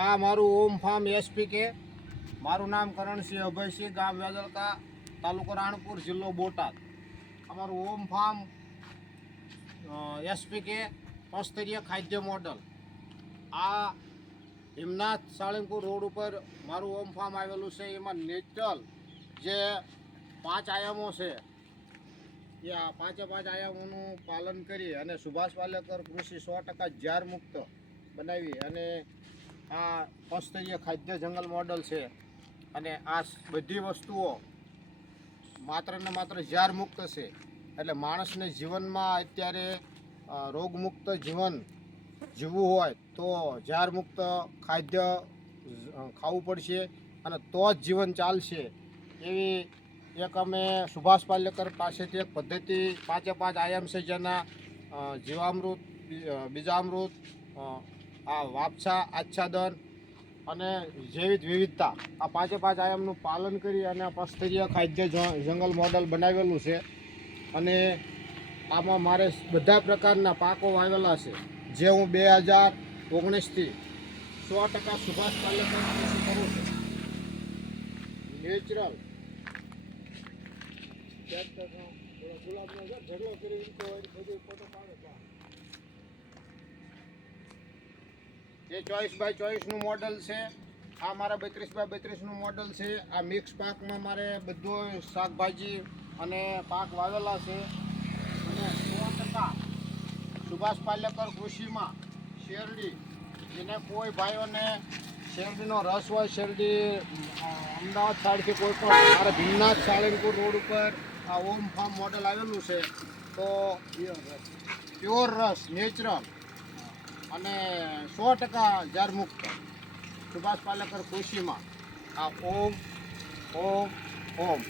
આ મારું ઓમ ફાર્મ એસપીકે. મારું નામ કરણસિંહ અભયસિંહ, ગામ વેજલકા, તાલુકો રાણપુર, જિલ્લો બોટાદ. અમારું ઓમ ફાર્મ એસપીકે પસ્તરીય ખાદ્ય મોડલ. આ ભીમનાથ સાળંગપુર રોડ ઉપર મારું ઓમ ફાર્મ આવેલું છે. એમાં નેચરલ જે 5 આયામો છે એ આ 5 આયામોનું પાલન કરી અને સુભાષ પાલેકર કૃષિ 100% ઝાર મુક્ત બનાવી અને આ પસ્તરીય ખાદ્ય જંગલ મોડલ છે. અને આ બધી વસ્તુઓ માત્ર ને માત્ર ઝાર મુક્ત છે. એટલે માણસને જીવનમાં અત્યારે રોગમુક્ત જીવન જીવવું હોય તો ઝાર મુક્ત ખાદ્ય ખાવું પડશે અને તો જ જીવન ચાલશે. એવી એક અમે સુભાષ પાલેકર પાસેથી એક પદ્ધતિ 5 આયામ છે, જેના જીવામૃત, બીજામૃત, આ વાપસા, આચ્છાદન અને જૈવિક વિવિધતા, આ 5 આયામનું પાલન કરી અને પસ્તરીય ખાદ્ય જંગલ મોડલ બનાવેલું છે. અને આમાં મારે બધા પ્રકારના પાકો વાવેલા છે, જે હું 2019થી 100% સુભાષ પાલેકર કૃષિ કરું છું. નેચરલ એ 24x24નું મોડલ છે. આ મારા 32x32નું મોડલ છે. આ મિક્સ પાકમાં મારે બધો શાકભાજી અને પાક વાવેલા છે. અને 100% સુભાષ પાલેકર કૃષિમાં શેરડી, જેને કોઈ ભાઈઓને શેરડીનો રસ હોય, શેરડી અમદાવાદ સાઈડથી કોઈ પણ મારા ભીમનાથ સાળંગપુર રોડ ઉપર આ ઓમ ફાર્મ મોડલ આવેલું છે. તો પ્યોર રસ, નેચરલ અને 100% ઝાર મુક્ત સુભાષ પાલેકર કૃષિમાં આ ઓમ ઓમ ઓમ